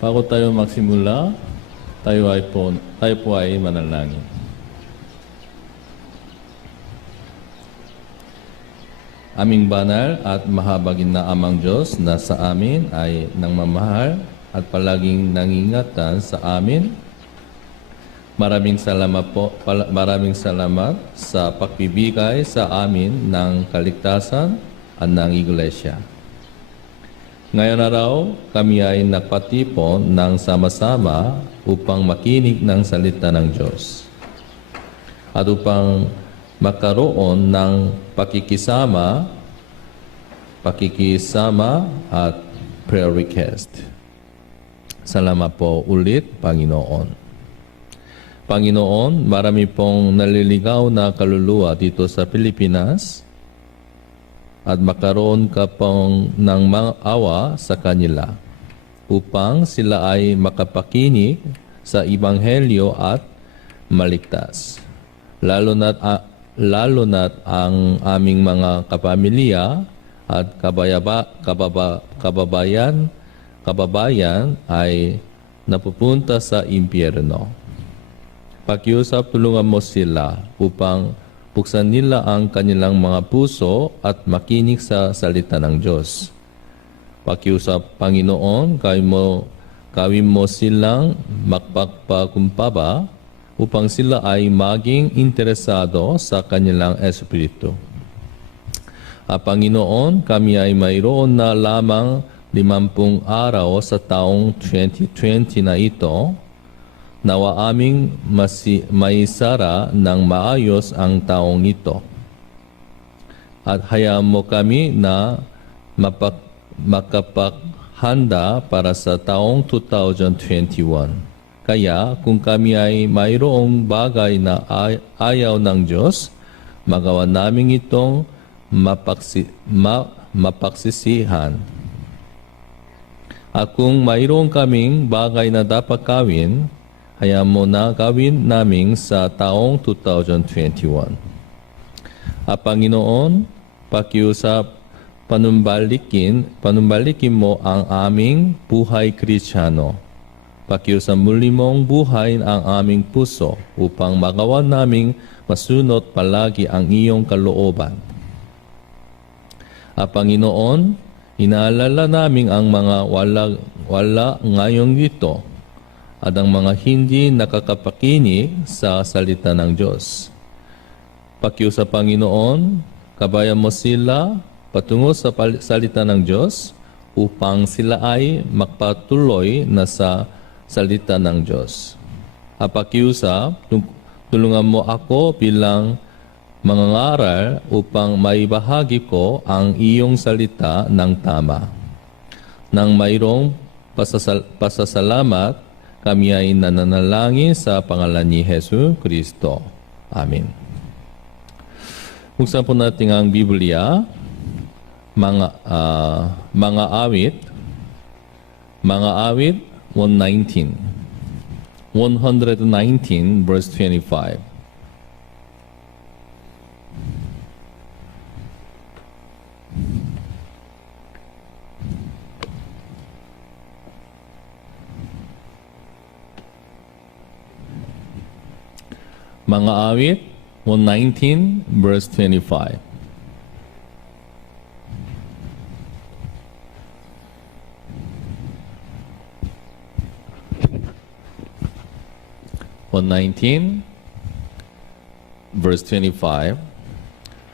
Bago tayo magsimula, tayo po ay manalangin. Aming banal at mahabagin na Amang Diyos na sa amin ay nangmamahal at palaging nangingatan sa amin. Maraming salamat sa pagbibigay sa amin ng kaligtasan at ng Iglesia. Ngayon araw, kami ay nagpatipon ng sama-sama upang makinig ng salita ng Diyos at upang magkaroon ng pakikisama at prayer request. Salamat po ulit, Panginoon. Panginoon, marami pong naliligaw na kaluluwa dito sa Pilipinas at makaroon ka pong ng awa sa kanila upang sila ay makapakinig sa Ebanghelyo at maligtas. Lalo na't ang aming mga kapamilya at kababayan ay napupunta sa impyerno. Pakiusap, tulungan mo sila upang buksan nila ang kanilang mga puso at makinig sa salita ng Diyos. Pakiusap, Panginoon, gawin mo silang magpagpakumbaba upang sila ay maging interesado sa kanilang espiritu. Panginoon, kami ay mayroon na lamang 50 araw sa taong 2020 na ito. Nawa aming maisara ng maayos ang taong ito. At hayaan mo kami na makapaghanda para sa taong 2021. Kaya kung kami ay mayroong bagay na ayaw ng Diyos, magawa namin itong mapagsisihan. At kung mayroong kaming bagay na dapat gawin, hayaan mo na gawin namin sa taong 2021. Panginoon, pakiusap, panumbalikin mo ang aming buhay Kristiyano. Pakiusap muli mong buhay ang aming puso upang magawa naming masunod palagi ang iyong kalooban. Panginoon, inaalala namin ang mga wala ngayong dito at ang mga hindi nakakapakinig sa salita ng Diyos. Pakiusap, Panginoon, kabayan mo sila patungo sa salita ng Diyos upang sila ay magpatuloy na sa salita ng Diyos. Pakiusap, tulungan mo ako bilang mangangaral upang maibahagi ko ang iyong salita ng tama. Nang mayroong pasasalamat, kami ay nananalangin sa pangalan ni Hesus Kristo. Amen. Buksan po natin ang Biblia, mga awit 119 verse 25. Mga awit 119 verse 25. Verse 25,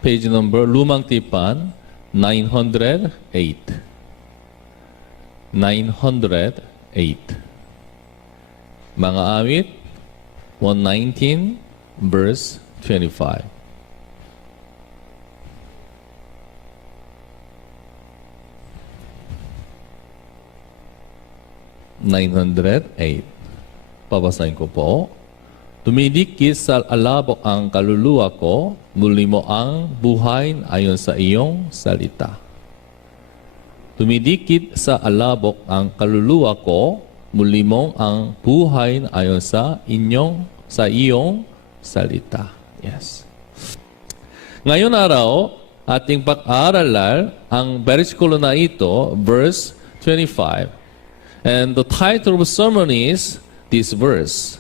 page number Lumang Tipan 908. 908. Mga awit 119 verse 25. Pabasahin ko po. Tumidikit sa alabok ang kaluluwa ko, muli mo ang buhay ayon sa iyong salita. Tumidikit sa alabok ang kaluluwa ko, muli mo ang buhay ayon sa iyong salita. Yes. Ngayon araw, ating pag-aaralan ang bersikulo na ito, verse 25. And the title of the sermon is this verse.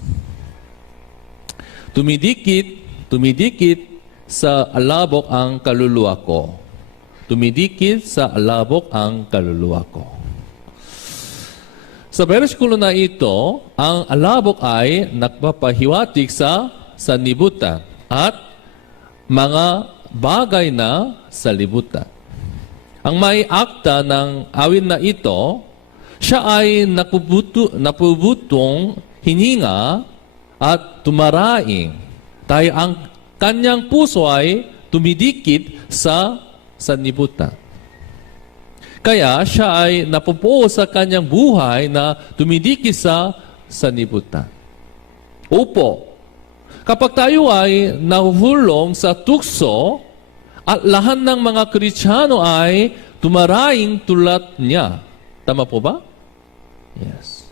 Tumidikit sa alabok ang kaluluwa ko. Tumidikit sa alabok ang kaluluwa ko. Sa bersikulo na ito, ang alabok ay nagpapahiwatig sa sanlibutan at mga bagay na sa libutan. Ang may akta ng awin na ito, siya ay napubutong hininga at tumaraing. Tayo ang kanyang puso ay tumidikit sa sanlibutan. Kaya siya ay napupuo sa kanyang buhay na tumidikit sa sanlibutan. Opo, kapag tayo ay nahuhulong sa tukso at lahat ng mga Kristiyano ay tumaraing tulad niya. Tama po ba? Yes.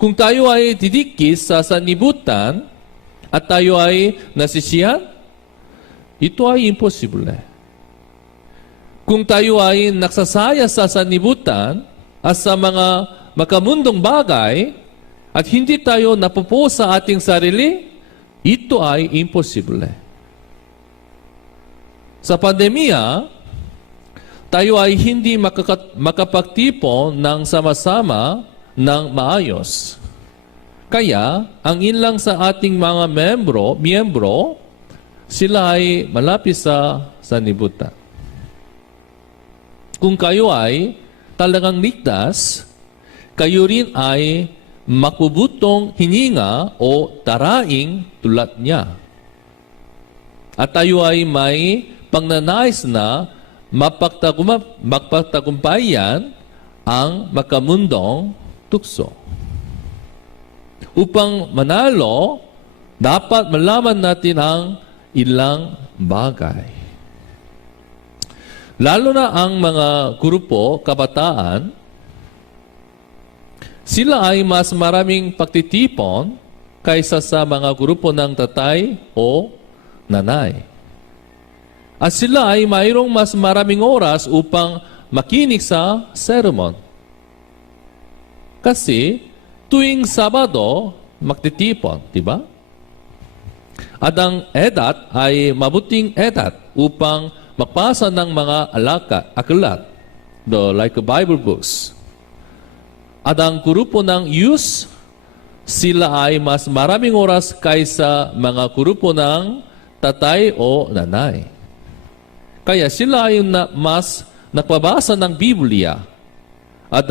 Kung tayo ay didikit sa sanlibutan at tayo ay nasisiyan, ito ay imposible. Kung tayo ay nagsasaya sa sanlibutan at sa mga makamundong bagay at hindi tayo napupuo sa ating sarili, ito ay imposible. Sa pandemya, tayo ay hindi makapagtipon ng sama-sama ng maayos. Kaya, ang ilang sa ating mga miyembro, sila ay malapit sa sanlibutan. Kung kayo ay talagang ligtas, kayo rin ay makubutong hininga o taraing tulad niya. At tayo ay may pangnanais na mapagtagumpayan ang makamundong tukso. Upang manalo, dapat malaman natin ang ilang bagay. Lalo na ang mga grupo, kabataan, sila ay mas maraming pagtitipon kaysa sa mga grupo ng tatay o nanay. At sila ay mayroong mas maraming oras upang makinig sa sermon. Kasi tuwing Sabado, magtitipon, di ba? At ang edat ay mabuting edat upang magpasa ng mga aklat, like Bible books. At ang grupo ng youth, sila ay mas maraming oras kaysa mga grupo ng tatay o nanay. Kaya sila ay mas nagpabasa ng Biblia at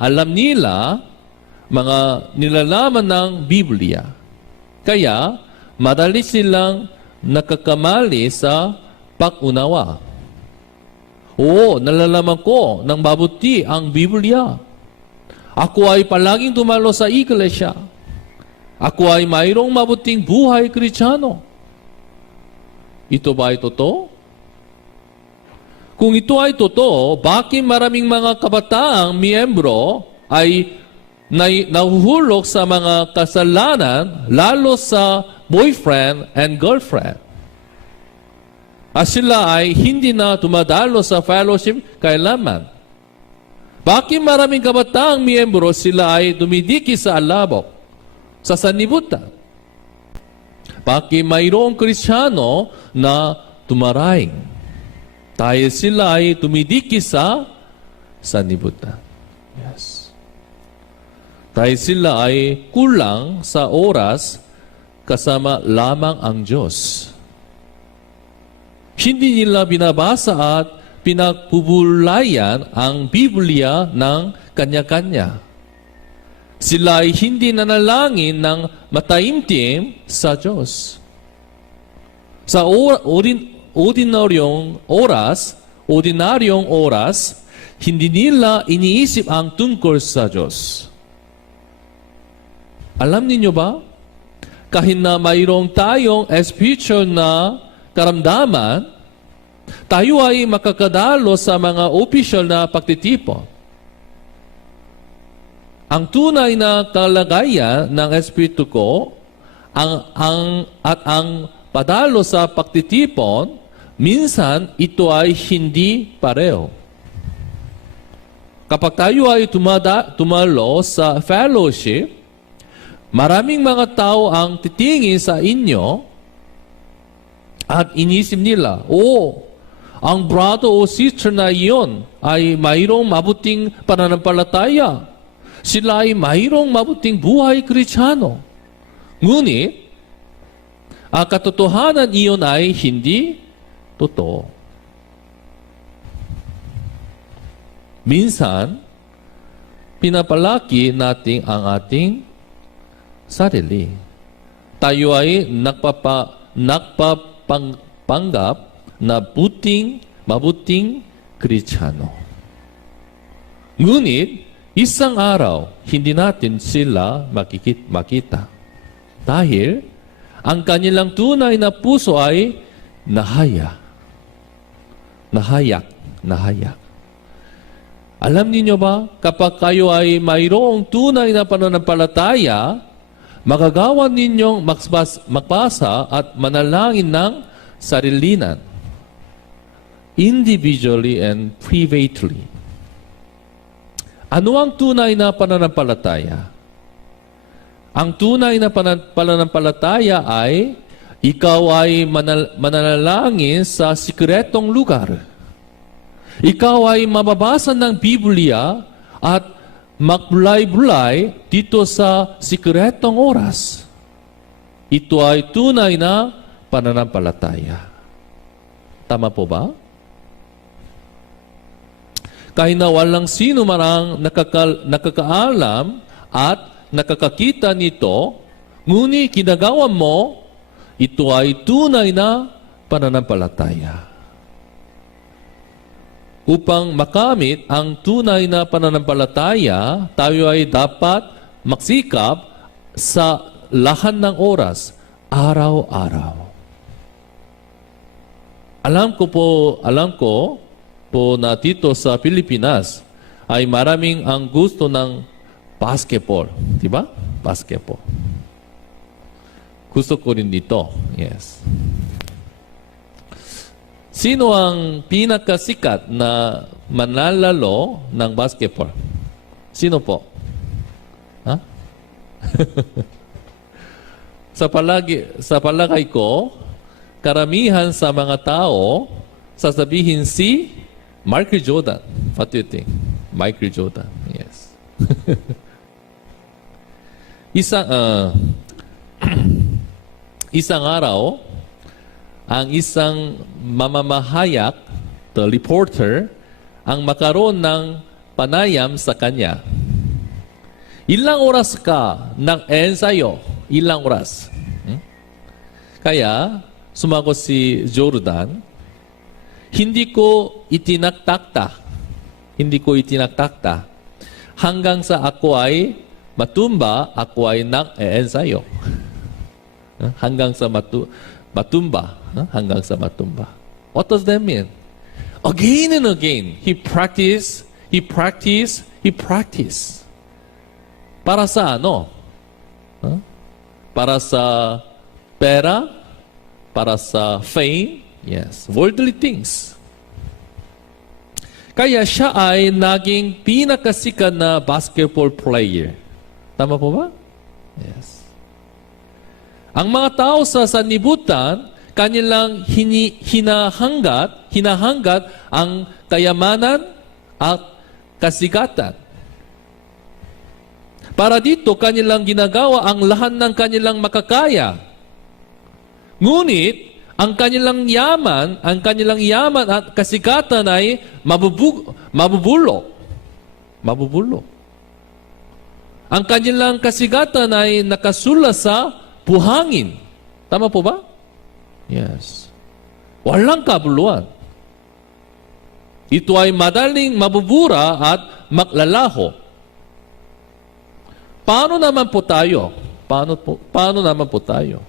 alam nila mga nilalaman ng Biblia. Kaya madali silang nakakamali sa pag-unawa. Oo, nalalaman ko ng mabuti ang Biblia. Ako ay palaging dumalo sa iglesia. Ako ay mayroong mabuting buhay Kristiyano. Ito ba ay totoo? Kung ito ay totoo, bakit maraming mga kabataang miyembro ay nahuhulog sa mga kasalanan, lalo sa boyfriend and girlfriend? At sila ay hindi na tumadalo sa fellowship kailanman. Bakit maraming kabataang miyembro sila ay dumidiki sa alabok, sa sanlibutan? Bakit mayroong Kristiyano na tumaraing? Dahil sila ay tumidiki sa sanlibutan. Yes. Dahil sila ay kulang sa oras kasama lamang ang Diyos. Hindi nila binabasa at pinagpupulayan ang Biblia ng kanya-kanya. Sila ay hindi nanalangin ng mataimtim sa Diyos. Sa ordinaryong oras, hindi nila iniisip ang tungkol sa Diyos. Alam niyo ba? Kahit na mayroong tayong spiritual na karamdaman, tayo ay makakadalo sa mga opisyal na pagtitipon. Ang tunay na kalagayan ng espiritu ko ang padalo sa pagtitipon, minsan ito ay hindi pareho. Kapag tayo ay tumalo sa fellowship, maraming mga tao ang titingin sa inyo at inisip nila, ang brother o sister na iyon ay mayroong mabuting pananampalataya. Sila ay mayroong mabuting buhay Kristiyano. Ngunit, ang katotohanan iyon ay hindi totoo. Minsan, pinapalaki natin ang ating sarili. Tayo ay nagpapanggap na mabuting Kristiyano. Ngunit, isang araw, hindi natin sila makita. Dahil, ang kanilang tunay na puso ay nahayak. Alam niyo ba, kapag kayo ay mayroong tunay na pananampalataya, magagawa ninyong magbasa at manalangin ng sarilinan, individually and privately. Ano ang tunay na pananampalataya? Ang tunay na pananampalataya ay ikaw ay mananalangin sa sikretong lugar. Ikaw ay mababasa ng Biblia at magbulay-bulay dito sa sikretong oras. Ito ay tunay na pananampalataya. Tama po ba? Kahit na walang sino man ang nakakaalam at nakakakita nito, ngunit ginagawa mo, ito ay tunay na pananampalataya. Upang makamit ang tunay na pananampalataya, tayo ay dapat magsikap sa lahat ng oras, araw-araw. Alam ko po na dito sa Pilipinas ay maraming ang gusto ng basketball. Diba? Basketball. Gusto ko rin dito. Yes. Sino ang pinakasikat na manlalaro ng basketball? Sino po? Ha? Sa palagay ko, karamihan sa mga tao, sasabihin si Michael Jordan. What do you think? Michael Jordan. Yes. Isang araw, ang isang mamamahayag, the reporter, ang makaroon ng panayam sa kanya. Ilang oras ka nag-ensayo? Ilang oras? Kaya, sumagot si Jordan, hindi ko itinaktakta. Hanggang sa ako ay matumba, ako ay nag-ensayo. Hanggang sa matumba. What does that mean? Again and again, he practiced. Para sa ano? Para sa pera? Para sa fame? Yes, worldly things. Kaya siya ay naging pinakasikat na basketball player. Tama po ba? Yes. Ang mga tao sa sanlibutan, kanilang hinahanggat ang kayamanan at kasigatan. Para dito, kanilang ginagawa ang lahat ng kanilang makakaya. Ngunit, ang kanilang yaman at kasigatan ay mabubulok. Ang kanilang kasigatan ay nakasula sa buhangin. Tama po ba? Yes. Walang kabuluhan. Ito ay madaling mabubura at maglalaho. Paano naman po tayo? Paano naman po tayo?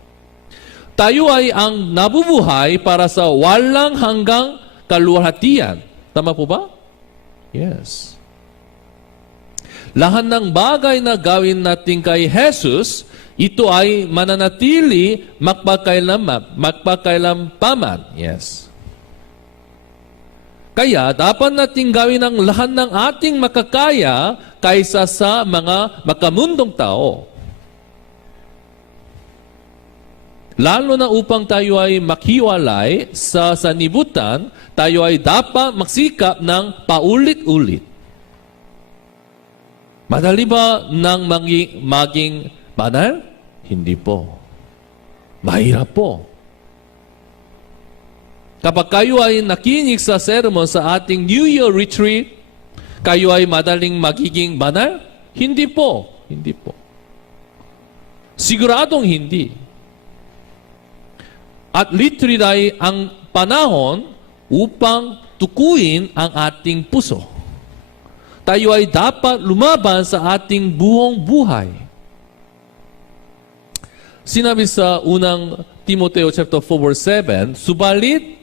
Tayo ay ang nabubuhay para sa walang hanggang kaluwalhatian. Tama po ba? Yes. Lahat ng bagay na gawin natin kay Jesus, ito ay mananatili magpakailampaman. Yes. Kaya dapat nating gawin ang lahat ng ating makakaya kaysa sa mga makamundong tao. Lalo na upang tayo ay makiwalay sa sanibutan, tayo ay dapat magsikap ng paulit-ulit. Madali ba nang maging banal? Hindi po. Mahirap po. Kapag kayo ay nakinig sa sermon sa ating New Year retreat, kayo ay madaling magiging banal? Hindi po. Hindi po. Siguradong hindi. At retreat ay ang panahon upang tukuyin ang ating puso. Tayo ay dapat lumaban sa ating buong buhay. Sinabi sa unang Timoteo chapter 4 verse 7, subalit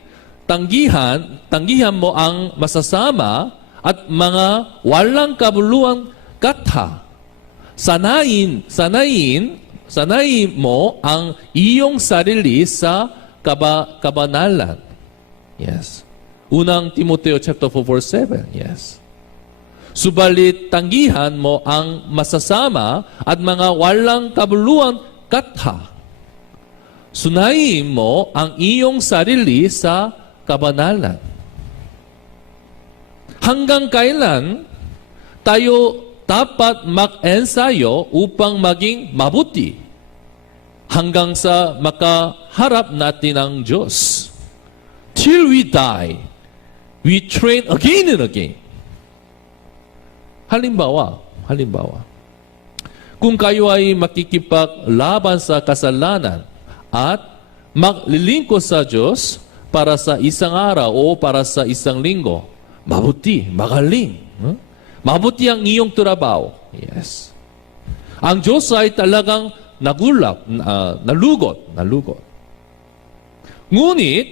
tanggihan mo ang masasama at mga walang kabuluhang katha. Sanayin mo ang iyong sarili sa kabanalan. Yes. Unang Timoteo chapter 4 verse 7. Yes. Subalit tanggihan mo ang masasama at mga walang kabuluhang katha. Sunayin mo ang iyong sarili sa kabanalan. Hanggang kailan tayo dapat mag-ensayo upang maging mabuti hanggang sa makaharap natin ang Diyos. Till we die, we train again and again. Halimbawa, kung kayo ay makikipaglaban sa kasalanan at maglilingkod sa Diyos para sa isang araw o para sa isang linggo, mabuti, magaling. Mabuti ang iyong trabaho. Yes. Ang Diyos ay talagang nalugot. Ngunit,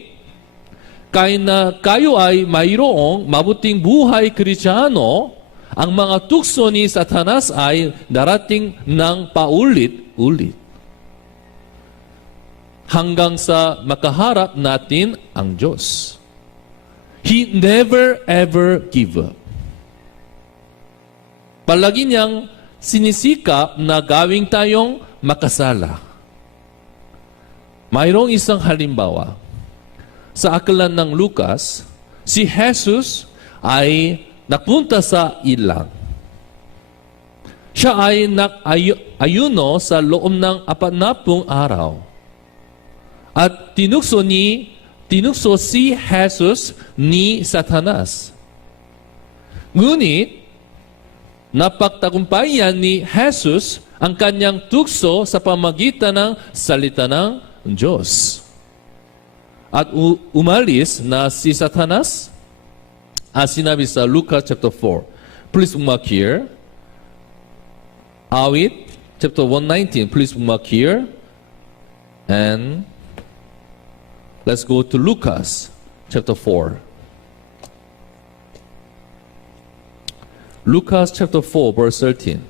kahit na kayo ay mayroong mabuting buhay Kristiyano, ang mga tukso ni Satanas ay darating ng paulit-ulit. Hanggang sa makaharap natin ang Diyos. He never ever give up. Palagi niyang sinisikap na gawing tayong makasala. Mayroong isang halimbawa. Sa aklan ng Lucas, si Jesus ay napunta sa ilang. Siya ay ayuno sa loob ng 40 araw. At tinukso si Jesus ni Satanas. Ngunit, napagtagumpayan ni Jesus ang kanyang tukso sa pamagitan ng salita ng Diyos. At umalis na si Satanas, sinabi sa Lucas chapter 4. Please mark here. Awit chapter 119. Please mark here. And let's go to Lucas chapter 4. Lucas chapter 4 verse 13.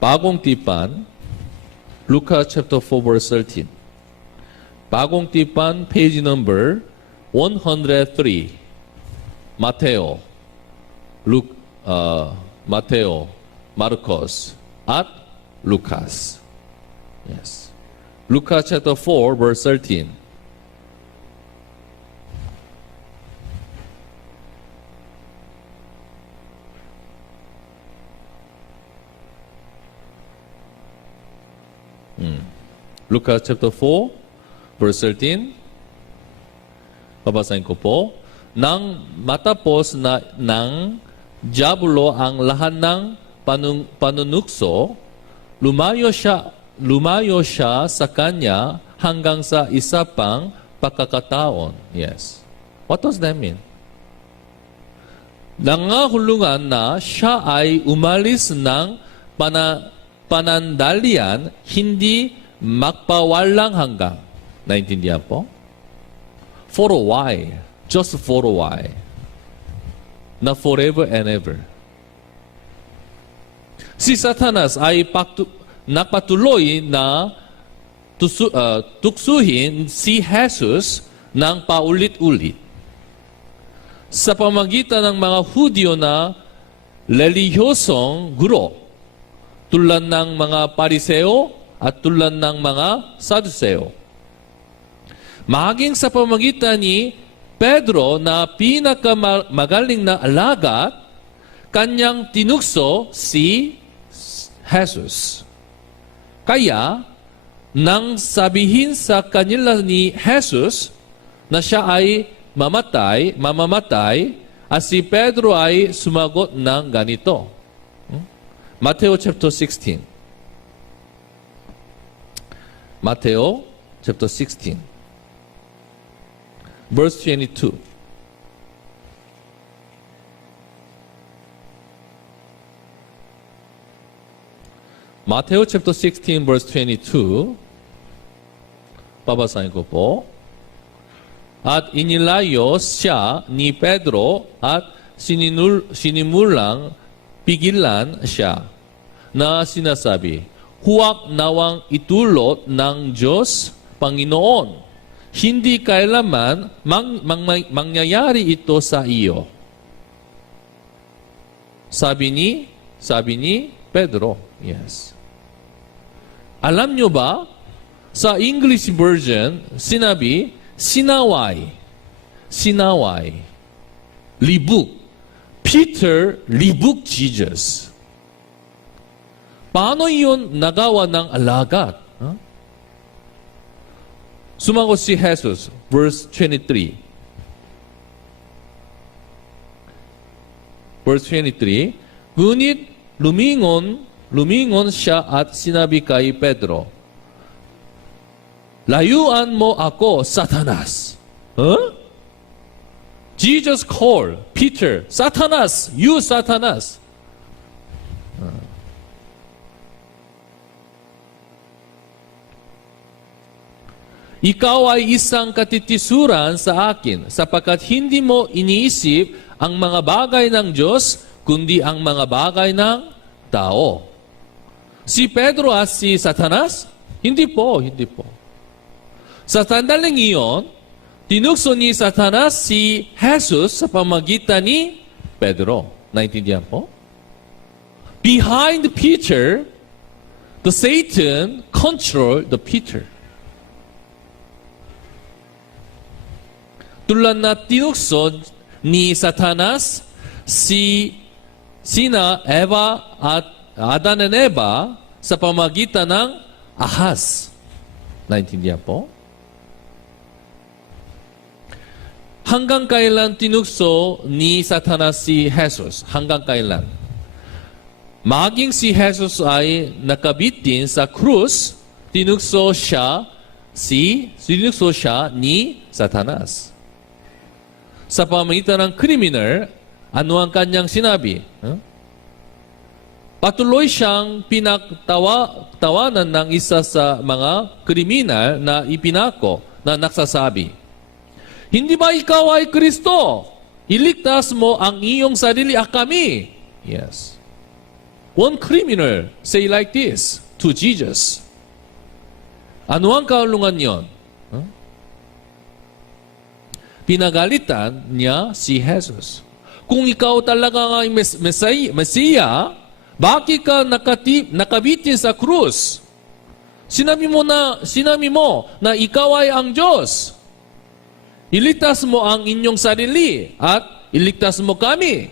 Bagong Tipan, Lucas chapter 4 verse 13. Bagong Tipan, page number 103. Mateo, Mateo, Marcos, at Lucas. Yes. Lucas chapter 4 verse 13. Lucas chapter 4 verse 13. Babasahin ko po. Nang matapos ng diablo ang lahat ng panunukso, lumayo siya sa kanya hanggang sa isa pang pagkakataon. Yes. What does that mean? Nangahulugan na siya ay umalis ng panandalian, hindi magpawalang hanggang. Naintindihan po? For a while. Just for a while. Not forever and ever. Si Satanas ay napatuloy na tuksuhin si Jesus ng paulit-ulit. Sa pamagitan ng mga Hudyo na relihiyosong guro, tulad ng mga Pariseo at tulad ng mga Saduseo. Maging sa pamagitan ni Pedro na pinakamagaling na alagad, kanyang tinukso si Jesus. Kaya, nang sabihin sa kanila ni Jesus na siya ay mamamatay, at si Pedro ay sumagot ng ganito. Matthew chapter 16. Matthew chapter 16. Verse 22. Matthew chapter 16 verse 22. Babasahin ko po. At inilayo siya ni Pedro at sinimulang pigilan siya na sinasabi, huwag nawang itulot ng Diyos, Panginoon. Hindi kailaman mangyayari ito sa iyo. Sabi ni Pedro. Yes. Alam nyo ba, sa English version, sinabi, sinaway. Libuk. Peter, libuk Jesus. Paano yun nagawa ng alagad? Huh? Sumagot si Jesus, verse 23. Verse 23, ngunit lumingon siya at sinabi kay Pedro, layuan mo ako, Satanas. Huh? Jesus called Peter, Satanas, you Satanas. Ikaw ay isang katitisuran sa akin, sapagkat hindi mo iniisip ang mga bagay ng Diyos, kundi ang mga bagay ng tao. Si Pedro at si Satanas? Hindi po. Sa sandaling iyon, tinukso ni Satanas si Jesus sa pamagitan ni Pedro. Naintindihan po? Behind Peter, the Satan controlled the Peter. Tulad na tinukso ni Satanas sina Eva at Adan and Eva sa pamagitan ng ahas. Naintindihan po? Hanggang kailan tinukso ni Satanas si Jesus? Hanggang kailan? Maging si Jesus ay nakabitin sa krus, tinukso siya ni Satanas. Sa pamagitan ng criminal, ano ang kanyang sinabi? Huh? Patuloy siyang pinagtawanan ng isa sa mga kriminal na ipinako na nagsasabi, hindi ba ikaw ay Kristo? Iligtas mo ang iyong sarili at kami. Yes. One criminal say like this to Jesus. Ano ang kaulungan yon? Huh? Pinagalitan niya si Jesus. Kung ikaw talaga ang Mesiya, bakit ka nakabitin sa krus? Sinabi mo na ikaw ay ang Diyos. Iligtas mo ang inyong sarili at iligtas mo kami.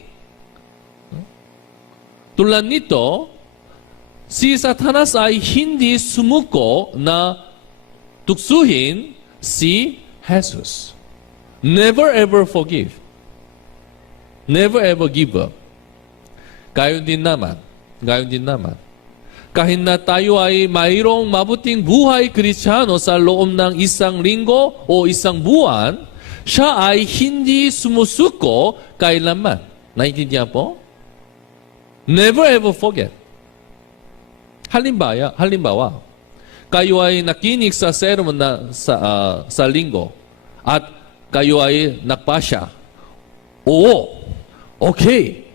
Tulad nito, si Satanas ay hindi sumuko na tuksuhin si Jesus. Never ever forgive. Never ever give up. Gayon din naman. Kahit na tayo ay mayroong mabuting buhay Kristiyano sa loob ng isang linggo o isang buwan, siya ay hindi sumusuko kailanman. Naintindihan po? Never ever forget. Halimbawa, kayo ay nakinig sa sermon sa linggo at kayo ay nagpasya. Oo, okay.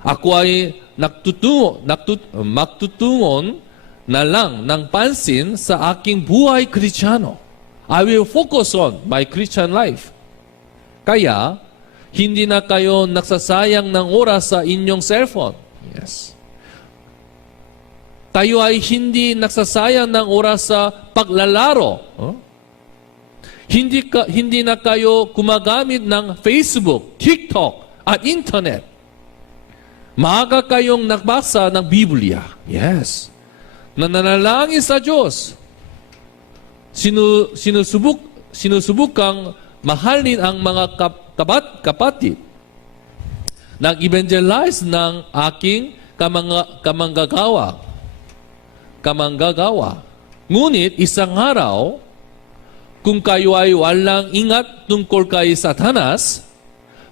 Ako ay magtutungon na lang ng pansin sa aking buhay Kristiyano. I will focus on my Christian life. Kaya, hindi na kayo nagsasayang ng oras sa inyong cellphone. Yes. Tayo ay hindi nagsasayang ng oras sa paglalaro. Hindi na kayo gumagamit ng Facebook, TikTok, at Internet. Maaga kayong nagbasa ng Biblia. Yes. Nananalangin sa Diyos. Sinusubukang mahalin ang mga kapatid. Nag-evangelize ng aking kamanggagawa. Ngunit isang araw, kung kayo ay walang ingat tungkol kay Satanas,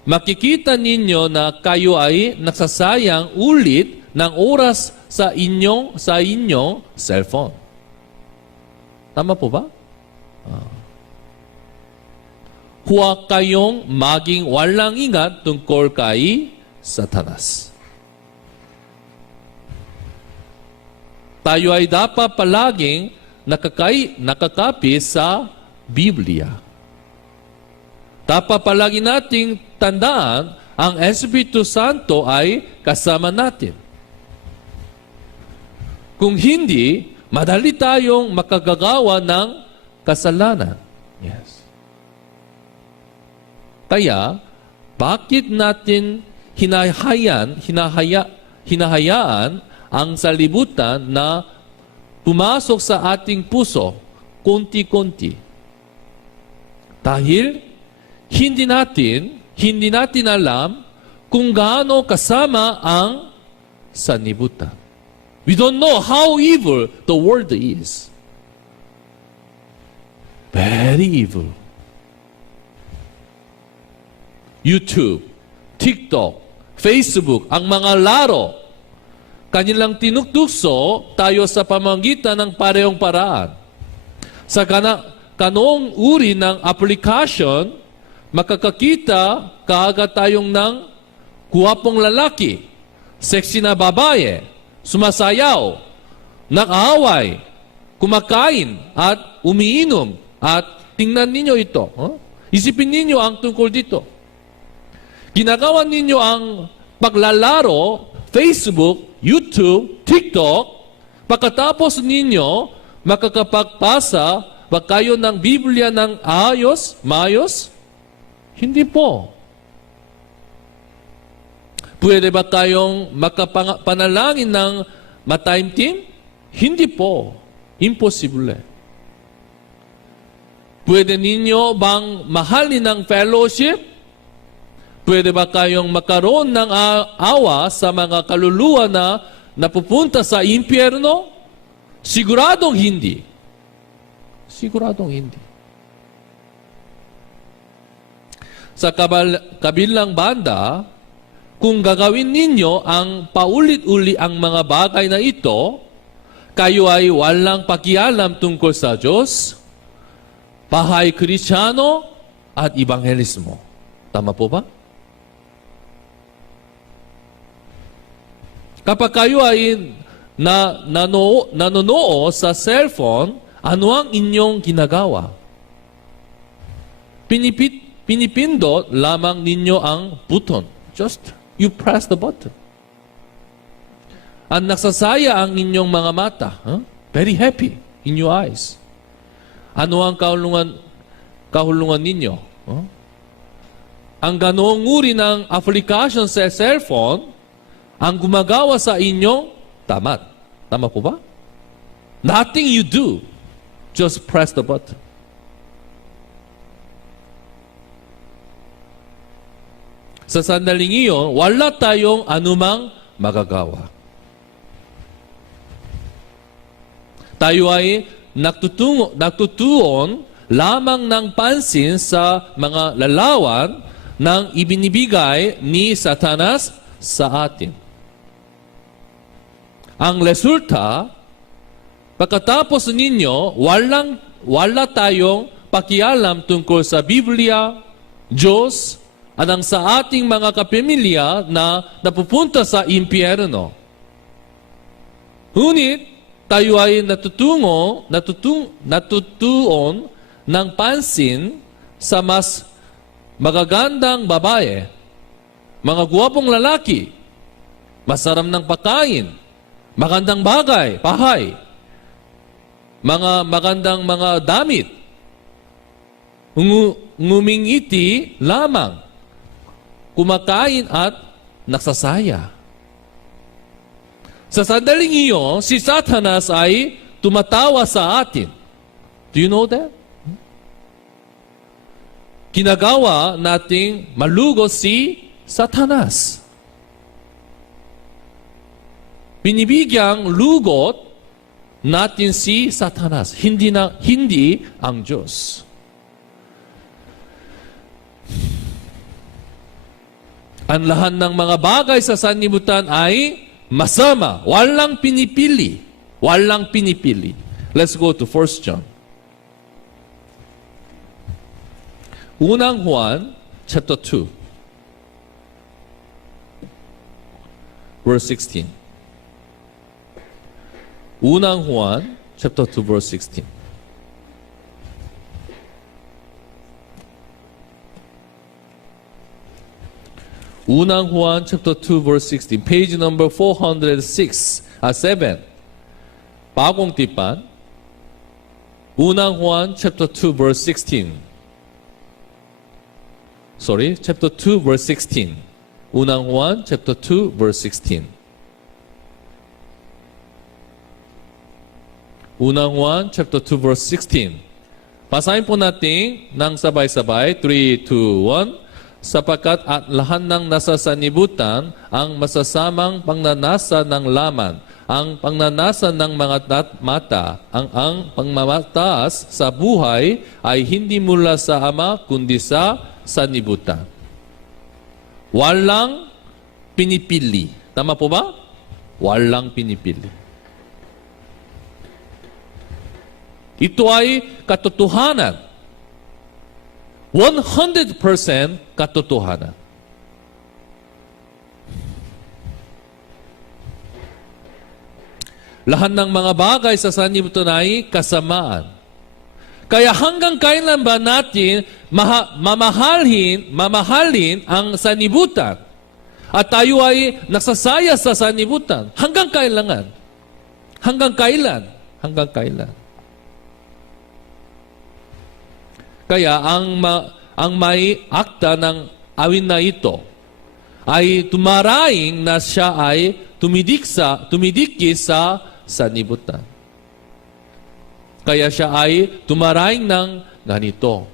makikita ninyo na kayo ay nagsasayang ulit ng oras sa inyong cellphone. Tama po ba? Huwag kayong maging walang ingat tungkol kay Satanas. Tayo ay dapat palaging nakakapi sa Biblia. Dapat palagi nating tandaan ang Espiritu Santo ay kasama natin. Kung hindi, madali tayong makagagawa ng kasalanan. Yes. Kaya, bakit natin hinahayaan ang salibutan na pumasok sa ating puso konti-konti? Dahil hindi natin alam kung gaano kasama ang sanlibutan. We don't know how evil the world is. Very evil. YouTube, TikTok, Facebook, ang mga laro, kanilang tinutugso tayo sa pamamagitan ng parehong paraan. Sa kanoong uri ng application, makakakita kaagad tayong ng guwapong lalaki, sexy na babae, sumasayaw, nag-aaway, kumakain, at umiinom. At tingnan ninyo ito. Isipin ninyo ang tungkol dito. Ginagawa ninyo ang paglalaro, Facebook, YouTube, TikTok, pagkatapos ninyo makakapagpasa ba kayo ng Biblia ng maayos? Hindi po. Pwede ba kayong makapanalangin ng mataimtim? Hindi po. Imposible. Pwede ninyo bang mahalin ng fellowship? Pwede ba kayong makaroon ng awa sa mga kaluluwa na napupunta sa impyerno? Siguradong hindi. Siguradong hindi. Sa kabilang banda, kung gagawin ninyo ang paulit-uli ang mga bagay na ito, kayo ay walang pakialam tungkol sa Diyos, bahay Kristiyano, at ebanghelismo. Tama po ba? Kapag kayo ay nanonoo sa cellphone, ano ang inyong ginagawa? Pinipindot lamang ninyo ang button. Just you press the button. Ang nagsasaya ang inyong mga mata. Very happy in your eyes. Ano ang kahulungan ninyo? Ang ganoong uri ng application sa cellphone, ang gumagawa sa inyong tamad. Tama po ba? Nothing you do. Just press the button. Sa sandaling iyon, wala tayong anumang magagawa. Tayo ay natutuon lamang ng pansin sa mga lalawan ng ibinibigay ni Satanas sa atin. Ang resulta, pagkatapos ninyo, wala tayong pakialam tungkol sa Biblia, Diyos, at ang sa ating mga kapamilya na napupunta sa impyerno. Ngunit, tayo ay natutuon ng pansin sa mas magagandang babae, mga guwapong lalaki, masaram ng pagkain, magandang bagay, pahay, mga magandang mga damit, ngumingiti lamang, kumakain at nagsasaya. Sa sandaling iyon, si Satanas ay tumatawa sa atin. Do you know that? Kinagawa nating malugos si Satanas. Binibigyang lugot natin si Satanas, hindi ang Diyos. Ang lahat ng mga bagay sa sanlibutan ay masama, walang pinipili. Walang pinipili. Let's go to 1 John. Unang Juan, chapter 2, verse 16. Unang Juan, chapter 2, verse 16. Unang Juan, chapter 2, verse 16. Page number 406, 7. Bagong tipan. Unang Juan, chapter 2, verse 16. Sorry, chapter 2, verse 16. Unang Juan, chapter 2, verse 16. Unang Juan, chapter 2, verse 16. Basahin po natin ng sabay-sabay. 3, 2, 1. Sapagkat at lahat ng nasa sanlibutan ang masasamang pangnanasa ng laman, ang pangnanasa ng mga mata, ang pangmamataas sa buhay ay hindi mula sa Ama kundi sa sanlibutan. Walang pinipili. Tama po ba? Walang pinipili. Ito ay katotohanan. 100% katotohanan. Lahat ng mga bagay sa sanlibutan ay kasamaan. Kaya hanggang kailan ba natin mamahalin ang sanlibutan? At tayo ay nagsasaya sa sanlibutan. Hanggang kailangan? Hanggang kailan? Hanggang kailan? Kaya ang may akta ng awin na ito ay tumaraing na siya ay tumidiki sa sanlibutan. Kaya siya ay tumaraing ng ganito.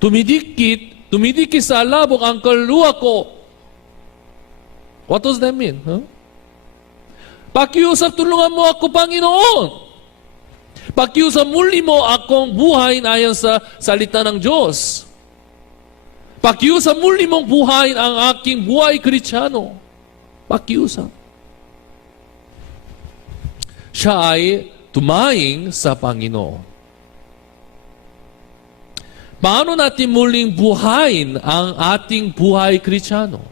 Tumidiki sa alabok ang kaluluwa ko. What does that mean? Huh? Pakiusap, tulungan mo ako, Panginoon. Pakiusap, muli mo akong buhayin ayon sa salita ng Diyos. Pakiusap, muli mong buhayin ang aking buhay Kristiyano. Pakiusap. Siya ay tumaing sa Panginoon. Paano natin muling buhayin ang ating buhay Kristiyano?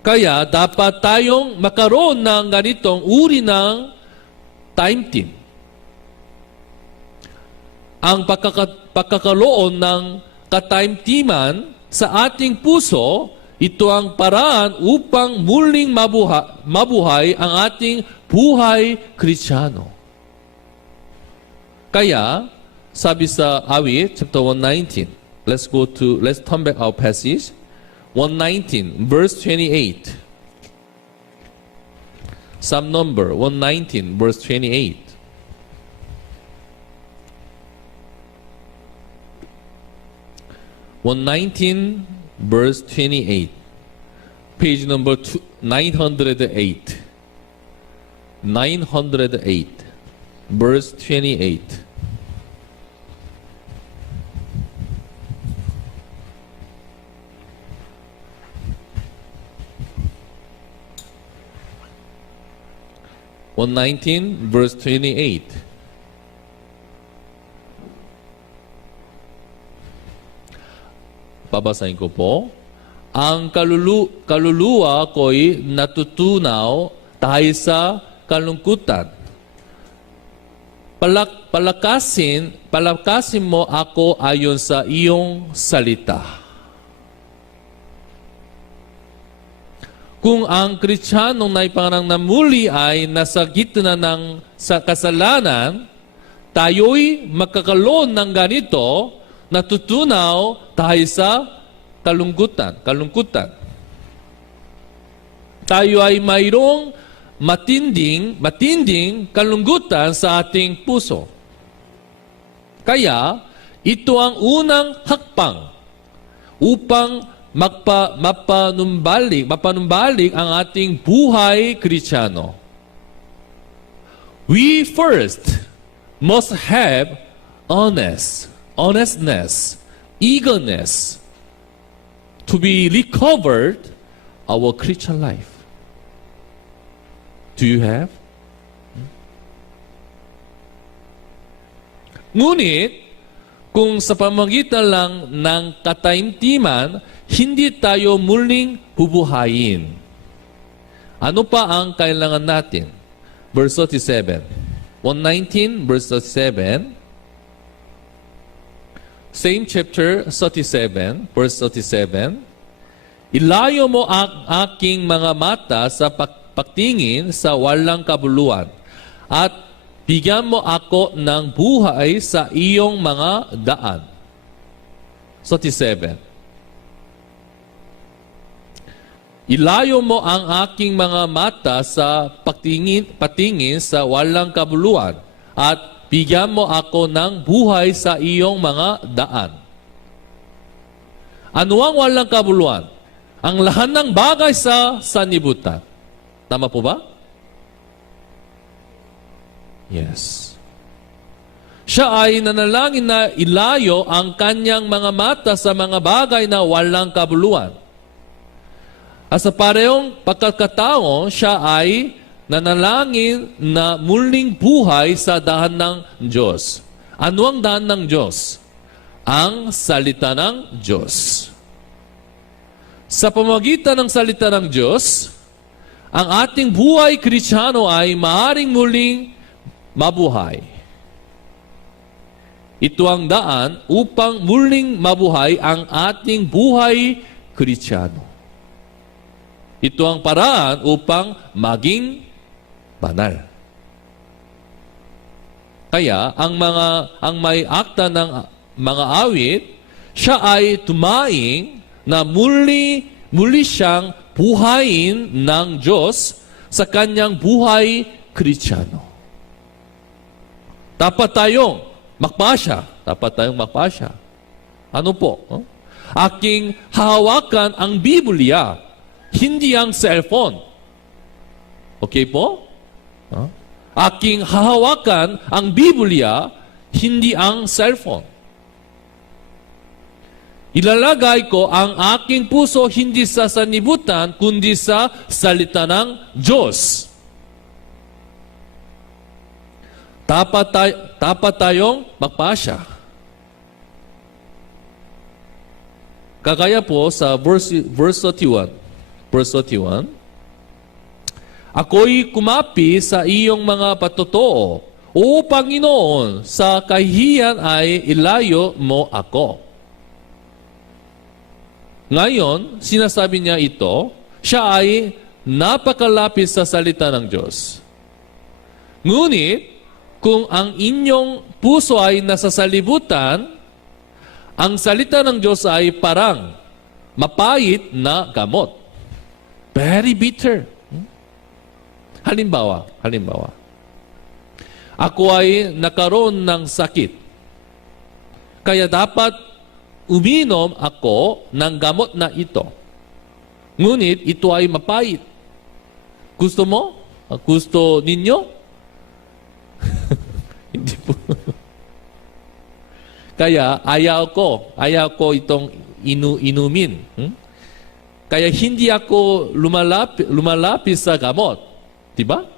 Kaya dapat tayong makaroon ng ganitong uri ng time team. Ang pagkakaloon ng ka-time-teaman sa ating puso, ito ang paraan upang muling mabuhay ang ating buhay Kristiyano. Kaya, sabi sa awit, chapter 119, let's turn back our passage, 119, verse 28. Psalm number 119, verse 28. 119, verse 28. Page number 908. 908, verse 28. verse 28. Babasahin ko po. Ang kaluluwa ko'y natutunaw dahil sa kalungkutan palakasin mo ako ayon sa iyong salita. Kung ang Kristiyanong naipangarang na muli ay nasa gitna ng sa kasalanan, tayo'y magkakaroon ng ganito, natutunaw tayo sa kalungkutan. Tayo ay mayroong matinding kalungkutan sa ating puso. Kaya, ito ang unang hakbang upang mapanumbalik ang ating buhay Kristiyano. We first must have honestness, eagerness to be recovered our Christian life. Do you have? Ngunit, kung sa pamamagitan lang ng kataimtiman, hindi tayo muling bubuhayin. Ano pa ang kailangan natin? Verse 37. 119, verse 37. Same chapter 37, verse 37. Ilayo mo ang aking mga mata sa pagtingin sa walang kabuluhan at bigyan mo ako ng buhay sa iyong mga daan. 37. Ilayo mo ang aking mga mata sa patingin sa walang kabuluhan at bigyan mo ako ng buhay sa iyong mga daan. Ano ang walang kabuluhan? Ang lahat ng bagay sa sanlibutan. Tama po ba? Yes. Siya ay nanalangin na ilayo ang kanyang mga mata sa mga bagay na walang kabuluhan. At sa parehong pagkakataon, siya ay nanalangin na muling buhay sa daan ng Diyos. Ano ang daan ng Diyos? Ang salita ng Diyos. Sa pamamagitan ng salita ng Diyos, ang ating buhay Kristiyano ay maaaring muling mabuhay. Ito ang daan upang muling mabuhay ang ating buhay Kristiyano. Ito ang paraan upang maging banal. Kaya ang may akta ng mga awit, siya ay tumaing na muli siyang buhayin ng Diyos sa kanyang buhay Kristiyano. Dapat tayong magpasya. Ano po? Aking hahawakan ang Biblia, hindi ang cellphone. Okay po? Aking hahawakan ang Biblia, hindi ang cellphone. Ilalagay ko ang aking puso hindi sa sanlibutan, kundi sa salita ng Diyos. Dapat tayong magpasya. Kagaya po sa verse 31. Verse 31, ako'y kumapi sa iyong mga patotoo, O Panginoon, sa kahihiyan ay ilayo mo ako. Ngayon, sinasabi niya ito, siya ay napakalapit sa salita ng Diyos. Ngunit, kung ang inyong puso ay nasa salibutan, ang salita ng Diyos ay parang mapait na gamot. Very bitter. Halimbawa, ako ay nakaroon ng sakit. Kaya dapat uminom ako ng gamot na ito. Ngunit ito ay mapait. Gusto mo? Gusto ninyo? Hindi po. Kaya ayaw ko itong inumin. Kaya hindi ako lumalapit sa gamot. Diba?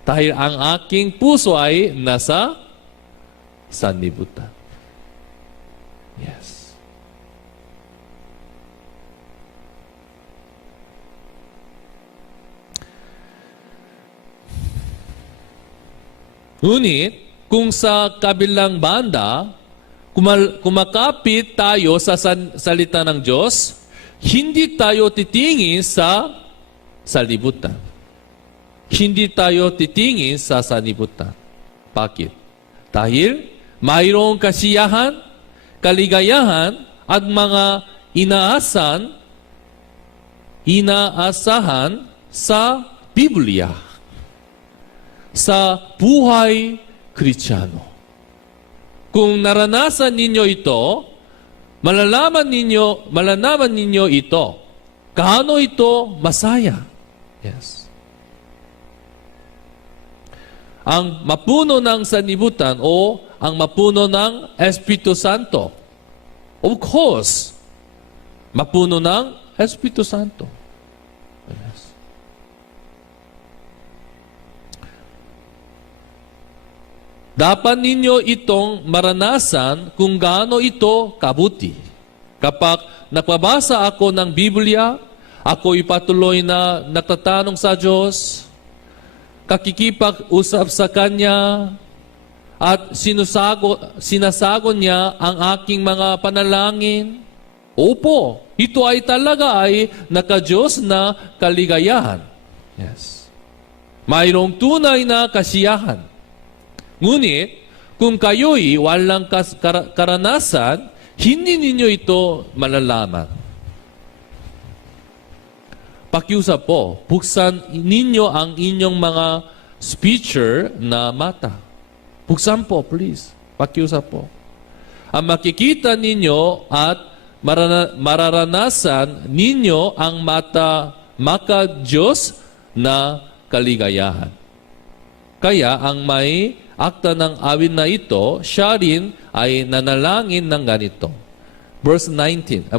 Dahil ang aking puso ay nasa sanlibutan. Yes. Ngunit, kung sa kabilang banda, kumakapit tayo sa salita ng Diyos, hindi tayo titingin sa salibutan. Hindi tayo titingin sa salibutan. Bakit? Dahil mayroong kasiyahan, kaligayahan, at mga inaasahan sa Biblia, sa buhay Kristiyano. Kung naranasan ninyo ito, malalaman ninyo ito. Kaano ito masaya? Yes. Ang mapuno ng sanlibutan o ang mapuno ng Espiritu Santo. Of course, mapuno ng Espiritu Santo. Yes. Dapat ninyo itong maranasan kung gaano ito kabuti. Kapag nagbabasa ako ng Biblia, ako'y patuloy na nagtatanong sa Diyos, kakikipag-usap sa Kanya, at sinasagot niya ang aking mga panalangin. Opo, ito ay talaga ay naka-Diyos na kaligayahan. Yes. Mayroong tunay na kasiyahan. Ngunit, kung kayo'y walang karanasan, hindi ninyo ito malalaman. Pakiusap po, buksan ninyo ang inyong mga speaker na mata. Buksan po, please. Pakiusap po. Ang makikita ninyo at mararanasan ninyo ang maka-Diyos na kaligayahan. Kaya ang may akta ng awit na ito, siya rin ay nanalangin ng ganito. Verse 18.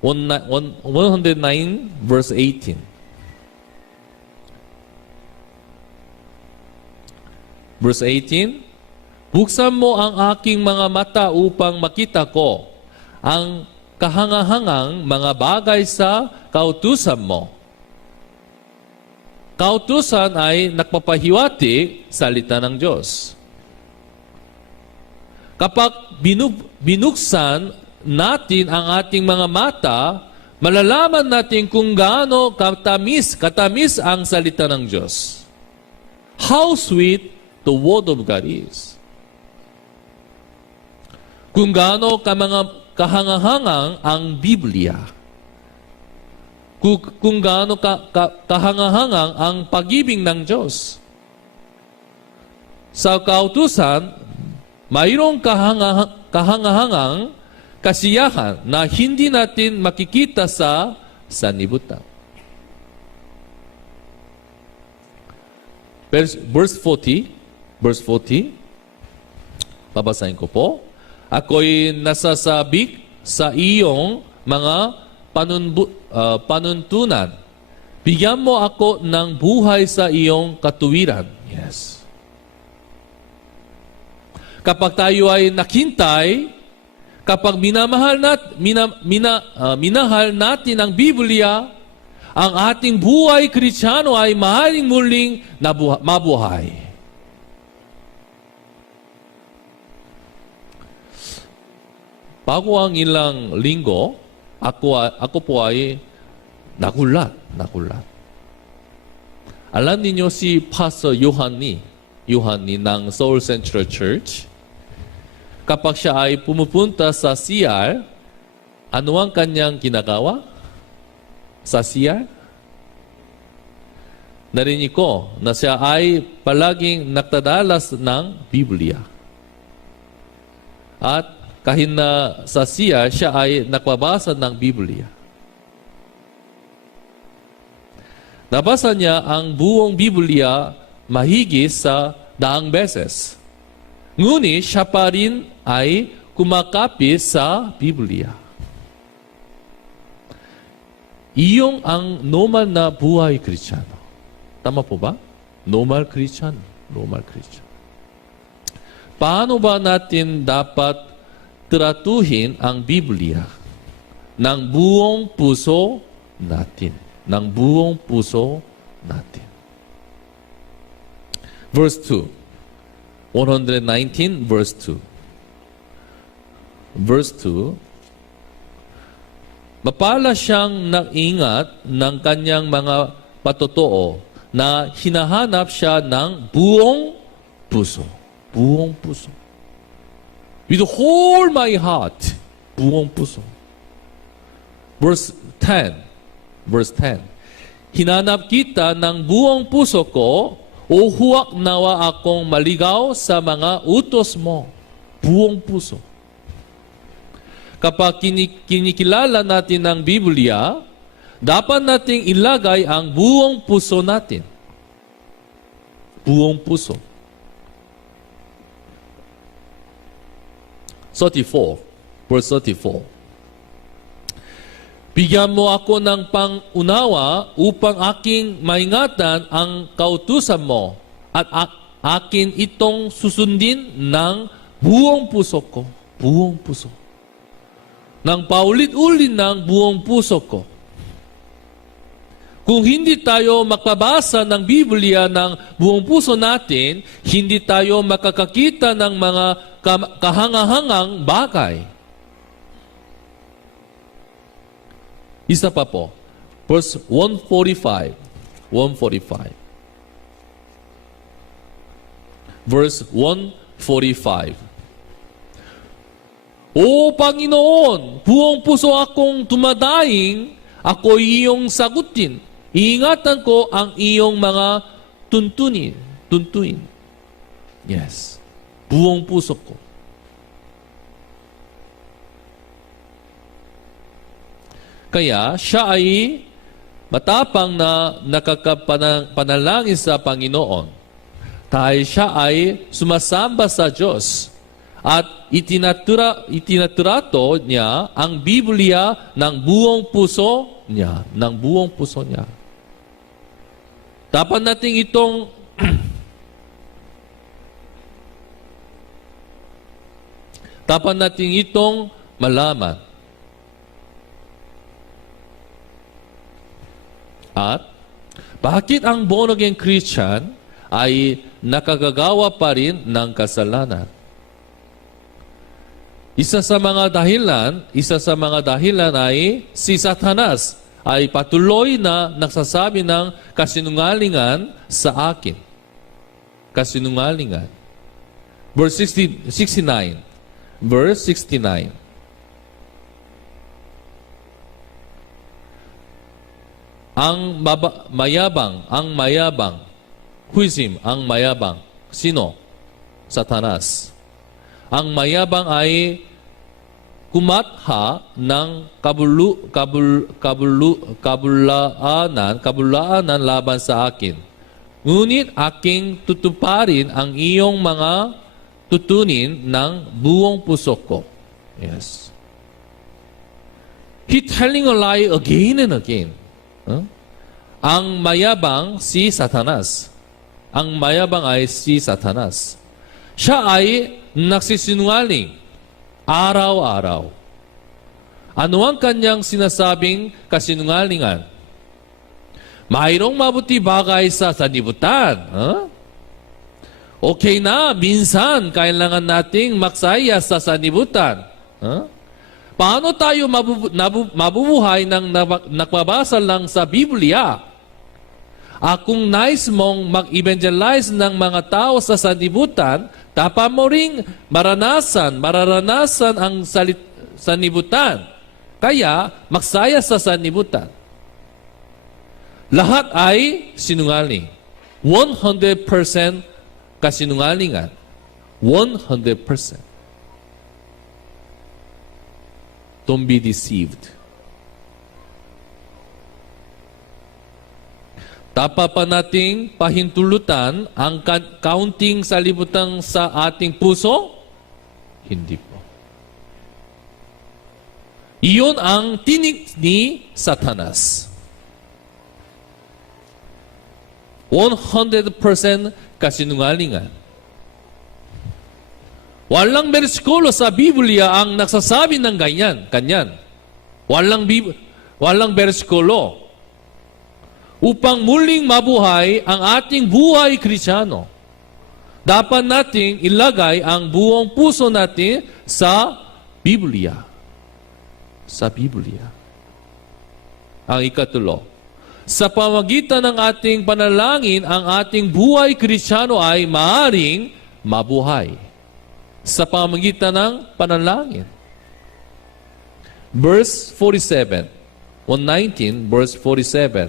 109 verse 18. Verse 18, buksan mo ang aking mga mata upang makita ko ang kahangahangang mga bagay sa kautusan mo. Kautusan ay nagpapahiwatig salita ng Diyos. Kapag binuksan natin ang ating mga mata, malalaman natin kung gaano katamis ang salita ng Diyos. How sweet the Word of God is. Kung gaano kahangahangang ang Biblia. Kung gaano kahangahangang ang pag-ibig ng Diyos. Sa kautusan, mayroong kahangahangang kasiyahan na hindi natin makikita sa sanlibutan. Verse 40, babasahin ko po. Ako'y nasasabik sa iyong mga panuntunan. Bigyan mo ako ng buhay sa iyong katuwiran. Yes. Kapag tayo ay nakintay, kapag minahal natin ang Biblia, ang ating buhay Kristiyano ay maaaring muling mabuhay. Bago ang ilang linggo, ako po ay nagulat. Alam niyo si Pastor Yohani ng Seoul Central Church, kapag siya ay pumupunta sa CR, ano ang kanyang ginagawa? Sa CR? Narinig ko na siya ay palaging nagtadalas ng Biblia. At kahit na sa CR, siya ay nagbabasa ng Biblia. Nabasa niya ang buong Biblia mahigit sa 100 beses. Ngunit siya pa rin ay kumakapit sa Biblia. Iyong ang normal na buhay Kristiyano. Tama po ba? Normal Christian. Paano ba natin dapat tratuhin ang Biblia ng buong puso natin? Verse 2. 119 verse 2. Verse 2. Mapala siyang naingat ng kanyang mga patotoo na hinahanap siya ng buong puso. Buong puso. With all my heart. Buong puso. Verse 10. Verse 10. Hinanap kita ng buong puso ko, o huwag nawa akong maligaw sa mga utos mo. Buong puso. Kapag kinikilala natin ang Biblia, dapat nating ilagay ang buong puso natin. Buong puso. 34. Verse 34. Bigyan mo ako ng pangunawa upang aking maingatan ang kautusan mo at akin itong susundin ng buong puso ko. Buong puso. Nang paulit-ulit ng buong puso ko. Kung hindi tayo makabasa ng Biblia ng buong puso natin, hindi tayo makakakita ng mga kahangahangang bagay. Isa pa po. Verse 145. 145. Verse 145. O Panginoon, buong puso akong tumadaing, ako iyong sagutin. Iingatan ko ang iyong mga tuntunin. Yes. Buong puso ko. Kaya siya ay matapang na nakakapanalangin sa Panginoon. Dahil siya ay sumasamba sa Diyos. At itinaturato niya ang Biblia ng buong puso niya. Ng buong puso niya. Dapat natin itong malaman. At bakit ang born-again Christian ay nakagagawa pa rin ng kasalanan? Isa sa mga dahilan ay si Satanas ay patuloy na nagsasabi ng kasinungalingan sa akin. Kasinungalingan. Verse 69. Verse 69. Ang mayabang. Huisim, ang mayabang. Sino? Satanas. Ang mayabang ay kumatha ng kabulaanan laban sa akin. Ngunit aking tutuparin ang iyong mga tutunin ng buong puso ko. Yes. He telling a lie again and again. Ang mayabang si Satanas. Ang mayabang ay si Satanas. Siya ay nagsisinungaling araw-araw. Ano ang kanyang sinasabing kasinungalingan? Mayroong mabuti bagay sa sanlibutan. Okay na, minsan kailangan nating magsaya sa sanlibutan. Paano tayo mabubuhay ng nagbabasa lang sa Biblia? Kung nais mong mag-evangelize ng mga tao sa sanlibutan, dapat mo ring mararanasan ang sanlibutan. Kaya, magsaya sa sanlibutan. Lahat ay sinungaling. 100% kasinungalingan. 100%. Don't be deceived. Dapat pa nating pahintulutan ang kaunting salibutan sa ating puso? Hindi po. Iyon ang tinig ni Satanas. 100% kasinungalingan. Walang bersikulo sa Biblia ang nagsasabi ng ganyan. Walang bersikulo upang muling mabuhay ang ating buhay Kristiyano. dapat nating ilagay ang buong puso natin sa Biblia. Sa Biblia. Ang ikatulo, sa pamagitan ng ating panalangin, ang ating buhay Kristiyano ay maaaring mabuhay. Sa pamagitan ng panalangin. Verse 47. 119, verse 47.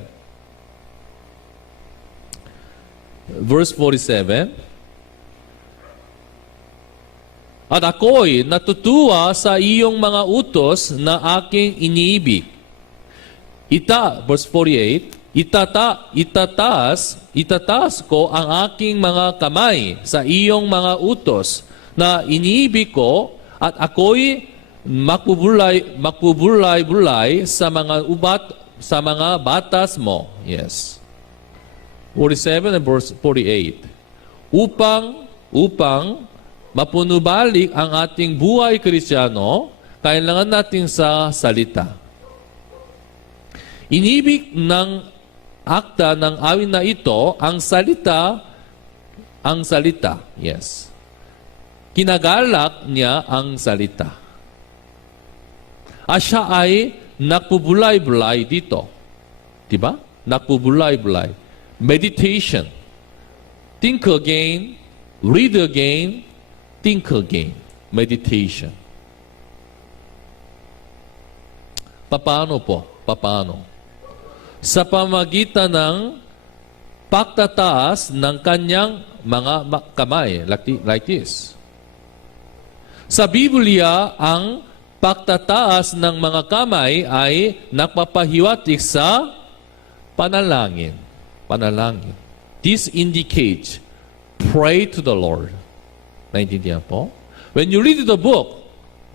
Verse 47. At ako'y natutuwa sa iyong mga utos na aking iniibig. Verse 48, itataas ko ang aking mga kamay sa iyong mga utos na iniibig ko at ako'y makbubulay-bulay sa mga batas mo. Yes. 47 and verse 48. Upang mapunubalik ang ating buhay Kristiyano, kailangan natin sa salita. Inibig ng akda ng awin na ito ang salita. Yes. Kinagalak niya ang salita. At siya ay nakpubulay-bulay dito. Diba? Nakpubulay-bulay. Meditation. Think again. Read again. Think again. Meditation. Paano po? Paano? Sa pamagitan ng pagtataas ng kanyang mga kamay. Like this. Sa Biblia, ang pagtataas ng mga kamay ay nagpapahiwatig sa panalangin. Panalangin. This indicates, pray to the Lord. Naintindihan po? When you read the book,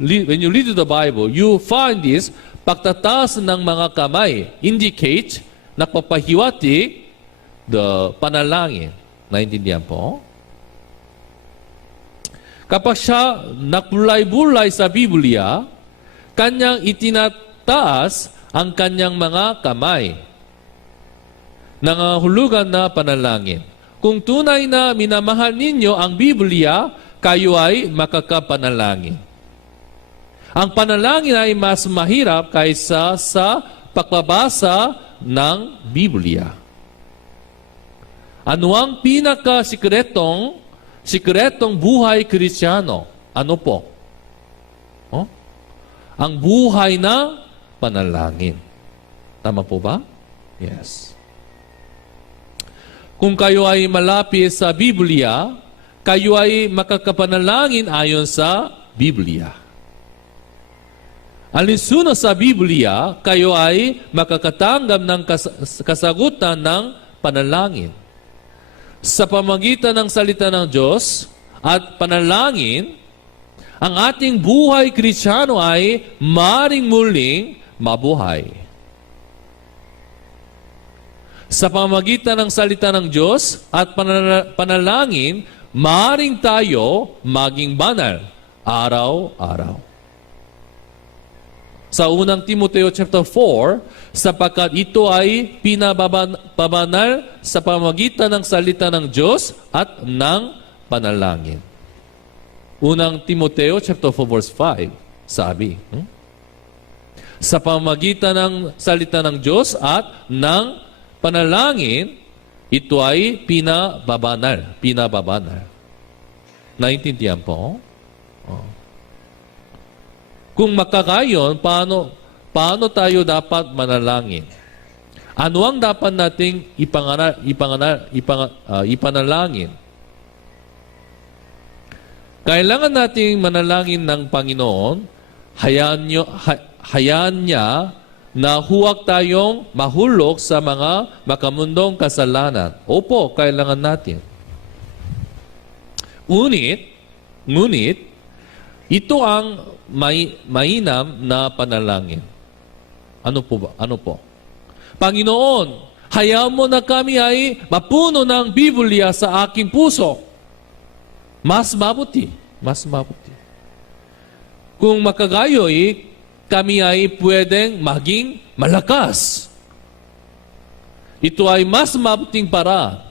when you read the Bible, you find this, pagtataas ng mga kamay indicates, nagpapahiwatig the panalangin. Naintindihan po? Kapag siya nagbulay-bulay sa Biblia, kanyang itinataas ang kanyang mga kamay. Nangahulugan na panalangin. Kung tunay na minamahal ninyo ang Biblia, kayo ay makakapanalangin. Ang panalangin ay mas mahirap kaysa sa pagbabasa ng Biblia. Ano ang pinakasikretong buhay Kristiyano? Ano po? Oh? Ang buhay na panalangin. Tama po ba? Yes. Kung kayo ay malapit sa Biblia, kayo ay makakapanalangin ayon sa Biblia. Alinsunod sa Biblia, kayo ay makakatanggap ng kasagutan ng panalangin. Sa pamagitan ng salita ng Diyos at panalangin, ang ating buhay Kristiyano ay maaaring muling mabuhay. Sa pamagitan ng salita ng Diyos at panalangin, maaaring tayo maging banal araw-araw. Sa unang Timoteo chapter 4, sapagkat ito ay pinababanal sa pamagitan ng salita ng Diyos at ng panalangin. Unang Timoteo chapter 4 verse 5, sabi, sa pamagitan ng salita ng Diyos at ng panalangin, ito ay pinababanal. Naintindihan po? Oh. Kung makakayon, paano tayo dapat manalangin? Ano ang dapat nating ipanalangin? Kailangan nating manalangin ng Panginoon, hayaan niya na huwag tayong mahulog sa mga makamundong kasalanan. Opo, kailangan natin. Ngunit, ito ang mainam na panalangin. Ano po ba? Ano po? Panginoon, hayaan mo na kami ay mapuno ng Biblia sa aking puso. Mas mabuti. Kung makagayoy, kami ay pwedeng maging malakas. Ito ay mas mabuting para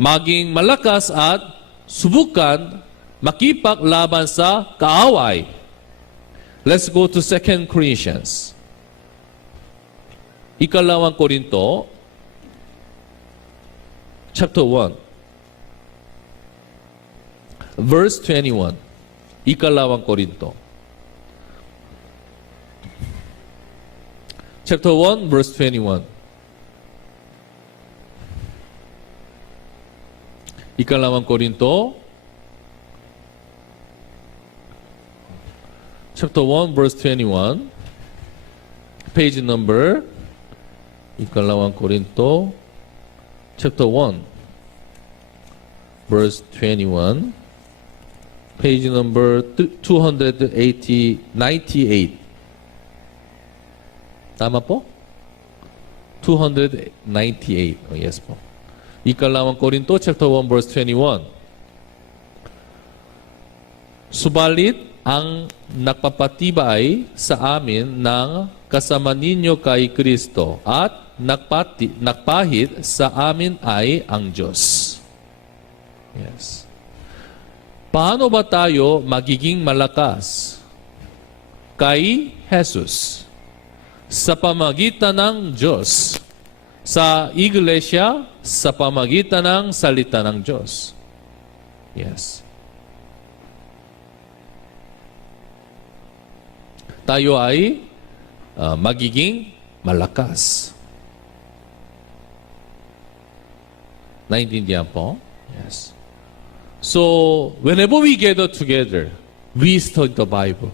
maging malakas at subukan makipaglaban sa kaaway. Let's go to 2 Corinthians. Ikalawang Korinto, chapter 1, verse 21. Ikalawang Korinto. Chapter 1, verse 21. Ikalawang Korinto, chapter 1, verse 21. Page number, Ikalawang Korinto, chapter 1, verse 21. Page number 298. Tama po? 298. Oh, yes po. Ikalawang Korinto, chapter 1, verse 21. Subalit, ang nagpapatibay sa amin ng kasama ninyo kay Kristo at nagpahid sa amin ay ang Diyos. Yes. Paano ba tayo magiging malakas? Kay Jesus. Sa pamagitan ng Diyos. Sa iglesia, sa pamagitan ng salita ng Diyos. Yes. Tayo ay magiging malakas. Naintindihan po? Yes. So, whenever we gather together, we study the Bible.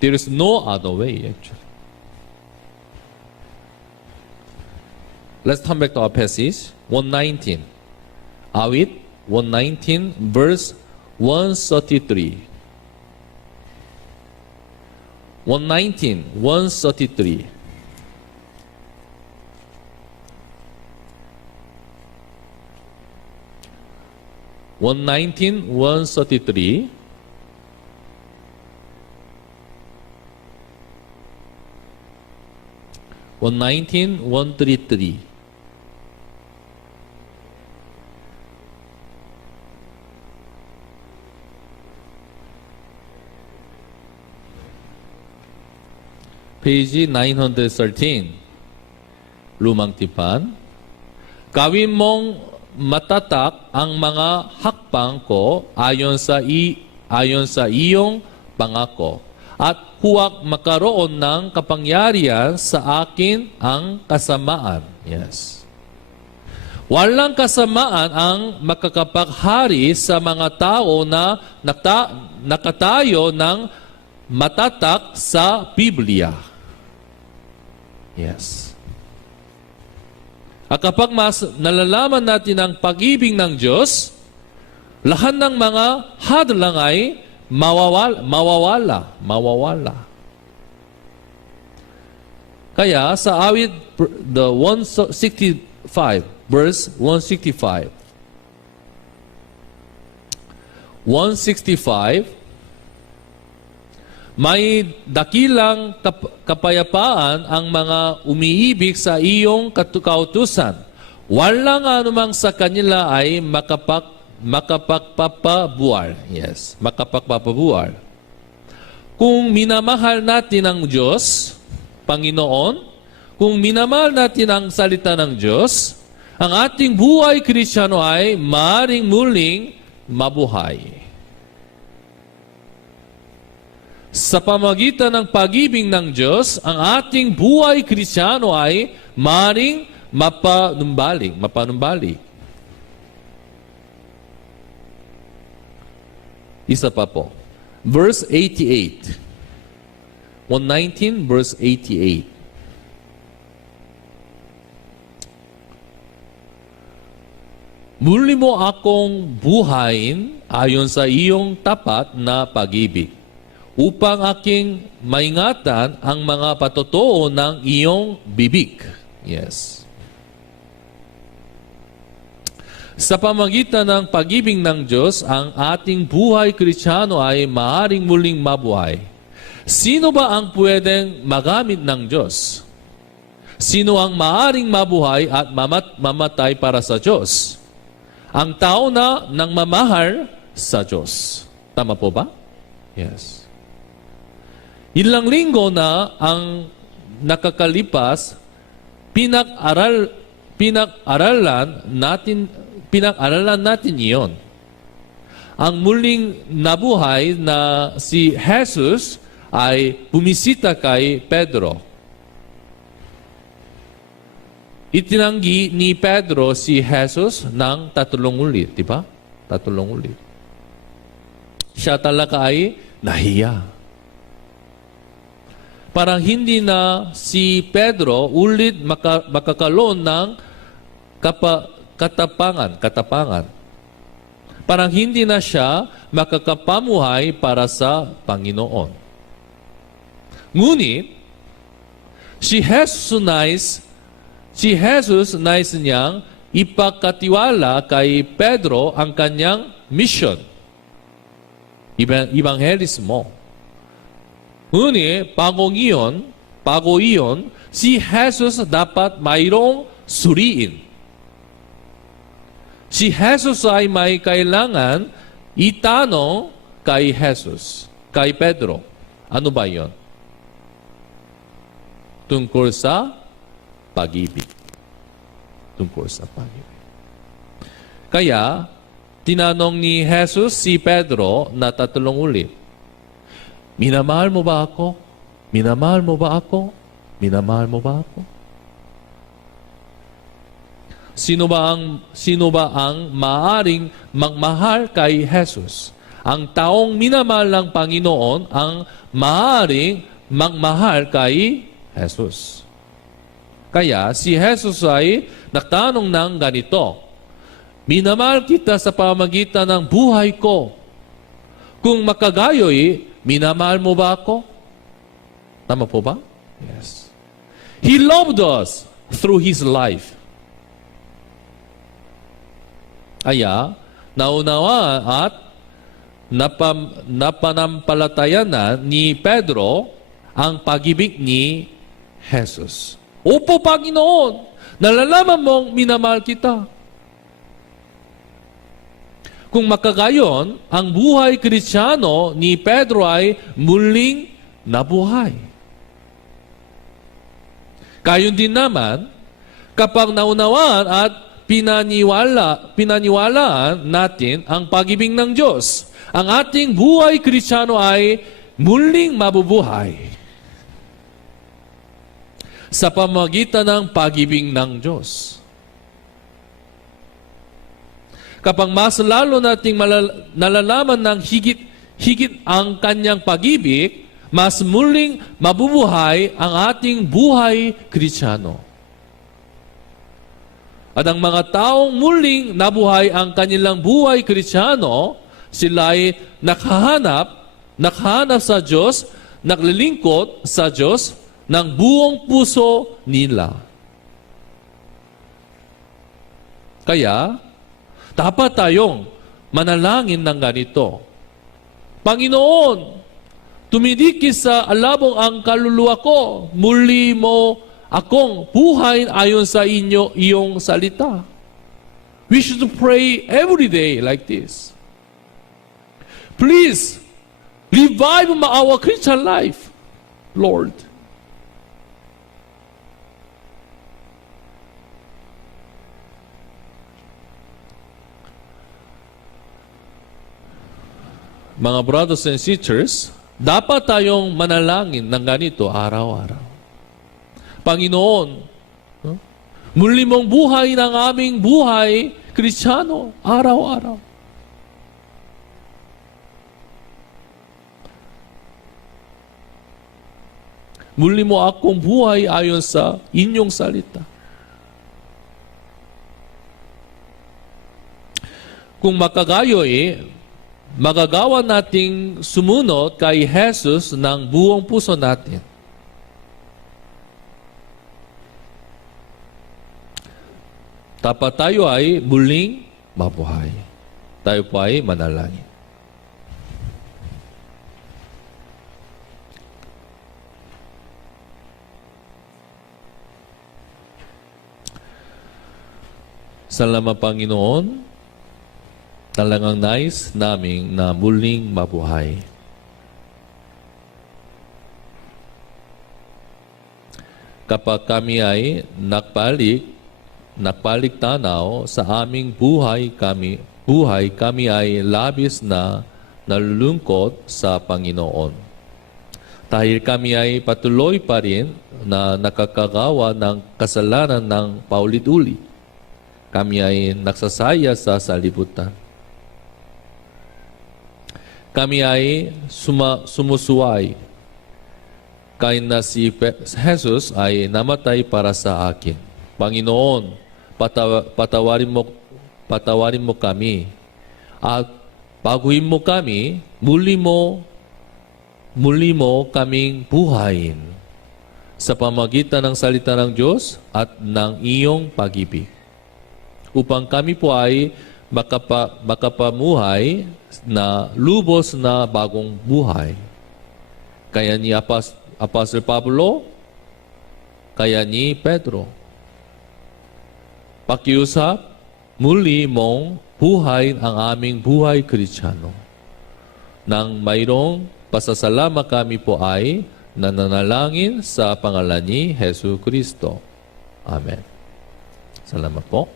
There is no other way, actually. Let's turn back to our passage, 119. Awit, 119, verse 133. 119, 133. 119, 133. Page 913. Lumang Tipan. Gawin mong matatak ang mga hakbang ko ayon sa iyong pangako. At huwag makaroon ng kapangyarihan sa akin ang kasamaan. Yes. Walang kasamaan ang makakapaghari sa mga tao na nakatayo ng matatak sa Biblia. Yes. At kapag mas nalalaman natin ang pag-ibig ng Diyos, lahat ng mga hadlang ay mawawala. Kaya sa awit the 165, verse 165. 165, may dakilang kapayapaan ang mga umiibig sa iyong kautusan. Walang anumang sa kanila ay makapagpapabuwal. Yes, makapagpapabuwal. Kung minamahal natin ang Diyos, Panginoon, kung minamahal natin ang salita ng Diyos, ang ating buhay Kristiyano ay maaaring muling mabuhay. Sa pamagitan ng pag-ibig ng Diyos, ang ating buhay Kristiyano ay maaaring mapanumbalik. Isa pa po. Verse 88. 119, verse 88. Muli mo akong buhayin ayon sa iyong tapat na pag-ibig, upang aking maingatan ang mga patotoo ng iyong bibig. Yes. Sa pamagitan ng pag-ibig ng Diyos, ang ating buhay Kristiyano ay maaaring muling mabuhay. Sino ba ang pwedeng magamit ng Diyos? Sino ang maaaring mabuhay at mamatay para sa Diyos? Ang tao na nangmamahal sa Diyos. Tama po ba? Yes. Ilang linggo na ang nakakalipas, pinag-aralan natin iyon. Ang muling nabuhay na si Jesus ay bumisita kay Pedro. Itinanggi ni Pedro si Jesus ng 3 ulit, di ba? 3 ulit. Siya talaga ay nahiya. Parang hindi na si Pedro ulit makakaloon ng katapangan. Parang hindi na siya makakapamuhay para sa Panginoon. Ngunit, si Jesus nais niyang ipakatiwala kay Pedro ang kanyang mission. Ebanghelismo. Ngunit, bago iyon, si Jesus dapat mayroong suriin. Si Jesus ay may kailangan itanong kay Pedro. Ano ba iyon? Tungkol sa pag-ibig. Kaya, tinanong ni Jesus si Pedro na 3 ulit, minamahal mo ba ako? Minamahal mo ba ako? Minamahal mo ba ako? Sino ba ang maaring magmahal kay Jesus? Ang taong minamahal ng Panginoon ang maaring magmahal kay Jesus. Kaya si Jesus ay nagtanong ng ganito, minamahal kita sa pamamagitan ng buhay ko. Kung makagayoy, minamahal mo ba ako? Tama po ba? Yes. He loved us through His life. Kaya, naunawa at napanampalatayanan ni Pedro ang pag-ibig ni Jesus. Opo, Panginoon, nalalaman mong minamahal kita. Kung makagayon, ang buhay Kristiyano ni Pedro ay muling nabuhay. Gayon din naman, kapag naunawaan at pinaniwalaan natin ang pag-ibig ng Diyos, ang ating buhay Kristiyano ay muling mabubuhay sa pamamagitan ng pag-ibig ng Diyos. Kapag mas lalo nating nalalaman ng higit ang kanyang pag-ibig, mas muling mabubuhay ang ating buhay Kristiyano. At ang mga taong muling nabuhay ang kanilang buhay Kristiyano, sila ay nakahanap sa Diyos, naglilingkod sa Diyos ng buong puso nila. Kaya, dapat tayong manalangin ng ganito. Panginoon, tumidikis sa alabong ang kaluluwa ko, muli mo akong buhayin ayon sa iyong salita. We should pray every day like this. Please, revive our Christian life, Lord. Mga brothers and sisters, dapat tayong manalangin ng ganito araw-araw. Panginoon, muli mong buhay ng aming buhay, Kristiyano, araw-araw. Muli mo akong buhay ayon sa inyong salita. Kung makagayoy, magagawa nating sumunod kay Jesus ng buong puso natin. Dapat tayo ay muling mabuhay. Tayo po ay manalangin. Salamat, Panginoon, Talagang nais naming na muling mabuhay. Kapag kami ay nakbalik tanaw sa aming buhay kami ay labis na nalulungkot sa Panginoon. Dahil kami ay patuloy pa rin na nakakagawa ng kasalanan ng paulit-ulit. Kami ay nagsasaya sa salibutan. Kami ay sumusuway. Kahit na si Jesus ay namatay para sa akin. Panginoon, patawarin mo kami. At baguhin mo kami, muli mo kaming buhayin sa pamagitan ng salita ng Diyos at ng iyong pag-ibig. Upang kami po ay makapamuhay na lubos na bagong buhay. Kaya ni Apostle Pablo, kaya ni Pedro, pakiusap, muli mong buhay ang aming buhay Kristiyano. Nang mayroong pasasalamat kami po ay nananalangin sa pangalan ni Hesus Kristo. Amen. Salamat po.